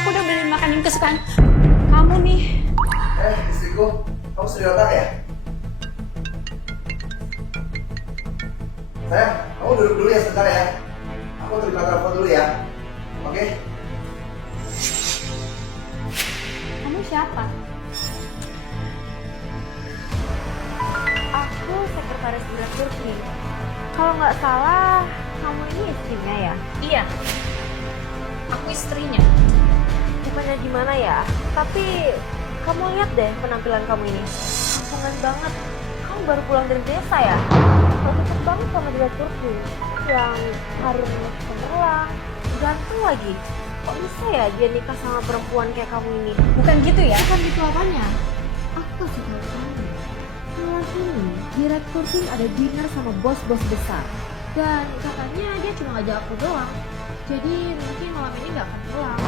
aku udah beliin makanan kesukaan kamu nih. Istriku, kamu sudah datang ya? Sayang, kamu duduk dulu ya sebentar ya. Aku terima telepon dulu ya. Oke? Kamu siapa? Aku sekretaris direktur nih. Kalau nggak salah, kamu ini istrinya ya? Iya, aku istrinya. Bukannya gimana ya? Tapi kamu lihat deh penampilan kamu ini. Kampungan banget. Kamu baru pulang dari desa ya? Kok cocok banget sama direkturku yang karirnya cemerlang, ganteng lagi. Kok bisa ya dia nikah sama perempuan kayak kamu ini? Bukan gitu ya? Bukan gitu apanya? Aku kasih tahu kamu. Malam ini direktur tim ada dinner sama bos-bos besar. Dan katanya dia cuma ngajak aku doang. Jadi mungkin malam ini nggak akan pulang.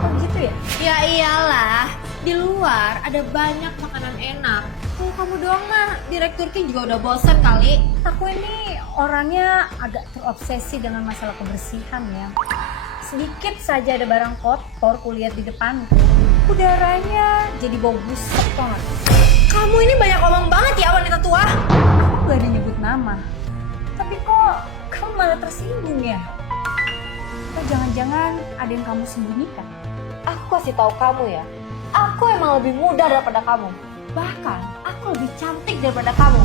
Oh gitu ya? Ya iyalah, di luar ada banyak makanan enak. Kalau kamu doang mah, direktur King juga udah bosan kali. Aku ini orangnya agak terobsesi dengan masalah kebersihan ya. Sedikit saja ada barang kotor kulihat di depanku, udaranya jadi bau busuk banget. Kamu ini banyak omong banget ya wanita tua. Aku gak ada nyebut nama, tapi kok kamu malah tersinggung ya? Atau jangan-jangan ada yang kamu sembunyikan? Aku kasih tahu kamu ya, aku emang lebih muda daripada kamu. Bahkan aku lebih cantik daripada kamu.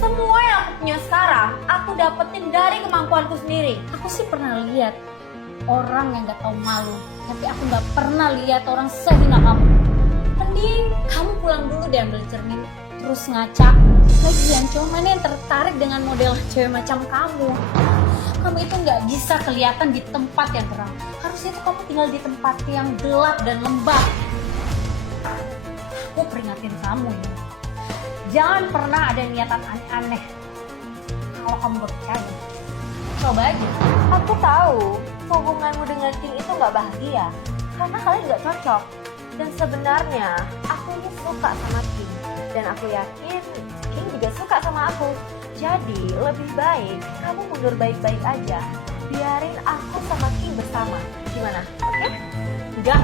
Semua yang aku punya sekarang, aku dapetin dari kemampuanku sendiri. Aku sih pernah lihat orang yang gak tahu malu, tapi aku gak pernah lihat orang sehina kamu. Mending kamu pulang dulu deh ambil cermin, terus ngaca. Lagian cowok mana yang tertarik dengan model cewek macam kamu? Kamu itu gak bisa kelihatan di tempat yang terang. Harusnya tuh kamu tinggal di tempat yang gelap dan lembab. Aku peringatin kamu ya. Jangan pernah ada niatan aneh-aneh. Kalau kamu gak percaya, coba aja. Aku tahu hubunganmu dengan King itu nggak bahagia karena kalian nggak cocok. Dan sebenarnya aku ini suka sama King dan aku yakin King juga suka sama aku. Jadi lebih baik kamu mundur baik-baik aja. Biarin aku sama King bersama. Gimana? Oke? Enggak,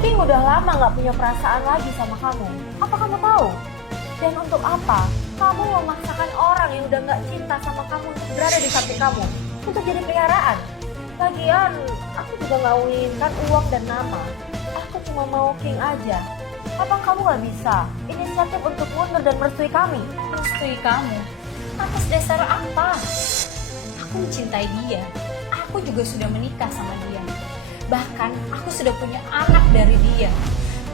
King udah lama nggak punya perasaan lagi sama kamu. Apa kamu tahu? Dan untuk apa? Kamu memaksakan orang yang udah nggak cinta sama kamu untuk berada di samping kamu untuk jadi peliharaan. Lagian, aku juga nggak menginginkan uang dan nama. Aku cuma mau King aja. Apa kamu nggak bisa inisiatif untuk mundur dan merestui kami? merestui kamu. Atas dasar apa? Aku mencintai dia. Aku juga sudah menikah sama dia. Bahkan aku sudah punya anak dari dia.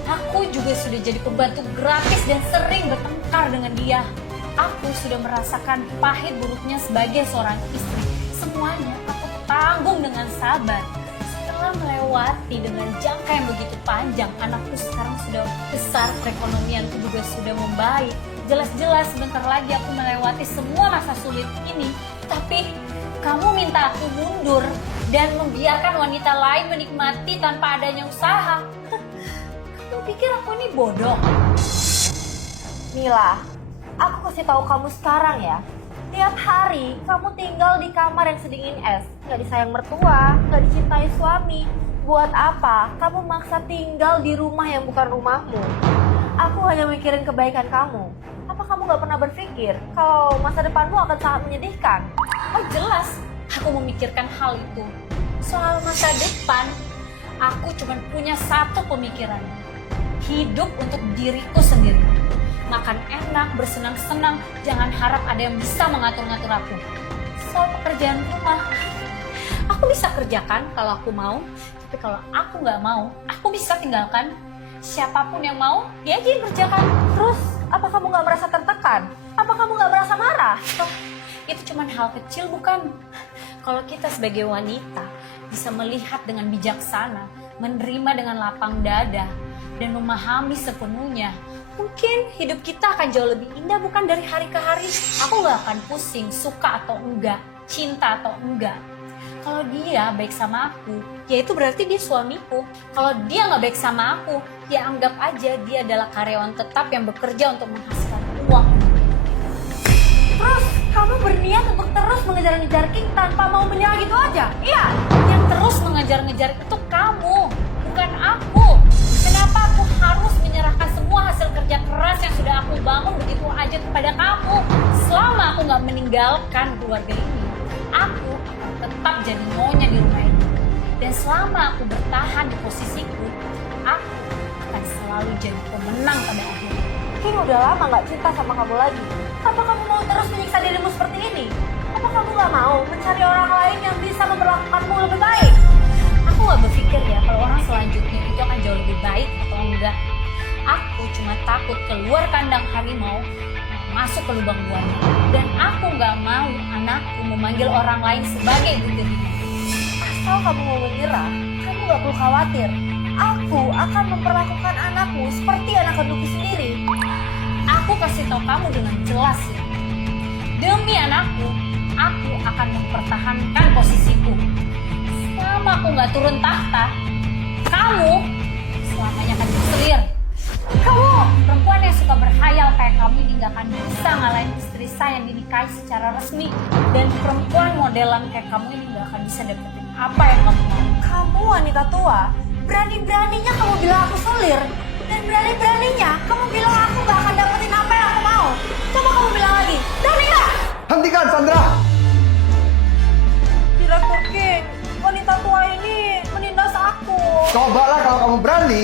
Aku juga sudah jadi pembantu gratis dan sering bertengkar dengan dia. Aku sudah merasakan pahit buruknya sebagai seorang istri. Semuanya aku tanggung dengan sabar. Setelah melewati dengan jangka yang begitu panjang, anakku sekarang sudah besar, perekonomianku juga sudah membaik. Jelas-jelas sebentar lagi aku melewati semua masa sulit ini. Tapi kamu minta aku mundur dan membiarkan wanita lain menikmati tanpa adanya usaha. Kamu pikir aku ini bodoh? Mila, aku kasih tahu kamu sekarang ya. Tiap hari kamu tinggal di kamar yang sedingin es, nggak disayang mertua, nggak dicintai suami. Buat apa? Kamu maksa tinggal di rumah yang bukan rumahmu. Aku hanya mikirin kebaikan kamu. Apa kamu nggak pernah berpikir kalau masa depanmu akan sangat menyedihkan? Oh jelas, aku memikirkan hal itu. Soal masa depan, aku cuma punya satu pemikiran. Hidup untuk diriku sendiri. Makan enak, bersenang-senang, jangan harap ada yang bisa mengatur-ngatur aku. Soal pekerjaan rumah, aku bisa kerjakan kalau aku mau, tapi kalau aku nggak mau, aku bisa tinggalkan. Siapapun yang mau, dia aja yang kerjakan. Terus, apa kamu nggak merasa tertekan? Apa kamu nggak merasa marah? Toh, itu cuma hal kecil bukan? Kalau kita sebagai wanita bisa melihat dengan bijaksana, menerima dengan lapang dada, dan memahami sepenuhnya, mungkin hidup kita akan jauh lebih indah bukan dari hari ke hari. Aku gak akan pusing suka atau enggak, cinta atau enggak. Kalau dia baik sama aku, ya itu berarti dia suamiku. Kalau dia gak baik sama aku, ya anggap aja dia adalah karyawan tetap yang bekerja untuk menghasilkan uang. Terus, kamu berniat untuk terus mengejar-ngejar King tanpa mau menyerah gitu aja? Iya? Yang terus mengejar-ngejar itu kamu, bukan aku. bangun begitu aja kepada kamu. Selama aku nggak meninggalkan keluarga ini, aku akan tetap jadi nyonya di rumah ini. Dan selama aku bertahan di posisiku, aku akan selalu jadi pemenang pada akhirnya. King udah lama gak cinta sama kamu lagi. Apa kamu mau terus menyiksa dirimu seperti ini? Apa kamu gak mau mencari orang lain yang bisa memperlakukanmu lebih baik? Aku gak berpikir ya kalau orang selanjutnya itu akan jauh lebih baik atau enggak. Aku cuma takut keluar kandang harimau, masuk ke lubang buaya. Dan aku gak mau anakku memanggil orang lain sebagai ibu-ibu. Asal kamu mau menyerah, kamu gak perlu khawatir. Aku akan memperlakukan anakmu seperti anak kandungku sendiri. Aku kasih tahu kamu dengan jelas ya. Demi anakku, aku akan mempertahankan posisiku. Selama aku nggak turun tahta, kamu selamanya akan diselir. Kamu perempuan yang suka berhayal kayak kamu ini nggak akan bisa ngalahin istri saya yang dinikahi secara resmi. Dan perempuan modelan kayak kamu ini nggak akan bisa dapetin apa yang kamu mau. Kamu wanita tua, berani-beraninya kamu bilang aku selir. Dan berani-beraninya kamu bilang aku gak akan dapetin apa yang aku mau. Coba kamu bilang lagi, berani gak? Hentikan Sandra! Direktur King, wanita tua ini menindas aku. Cobalah kalau kamu berani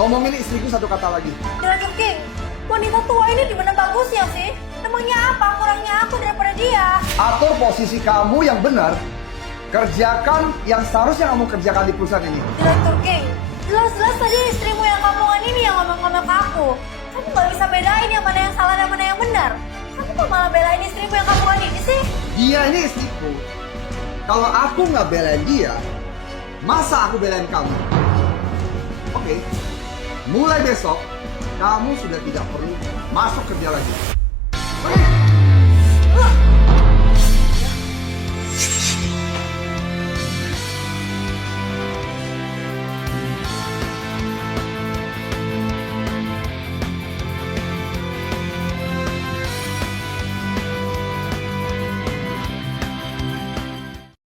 ngomongin istriku satu kata lagi. Direktur King, wanita tua ini di mana bagusnya sih? Emangnya apa kurangnya aku daripada dia? Atur posisi kamu yang benar. Kerjakan yang seharusnya kamu kerjakan di perusahaan ini. Direktur King, jelas-jelas tadi istrimu yang kampungan ini yang ngomong-ngomong ke aku. Kamu gak bisa bedain yang mana yang salah dan mana yang benar. Kamu kok malah belain istrimu yang kampungan ini sih? Dia ini istriku. Kalau aku nggak belain dia, masa aku belain kamu? Oke, mulai besok kamu sudah tidak perlu masuk kerja lagi. Oke?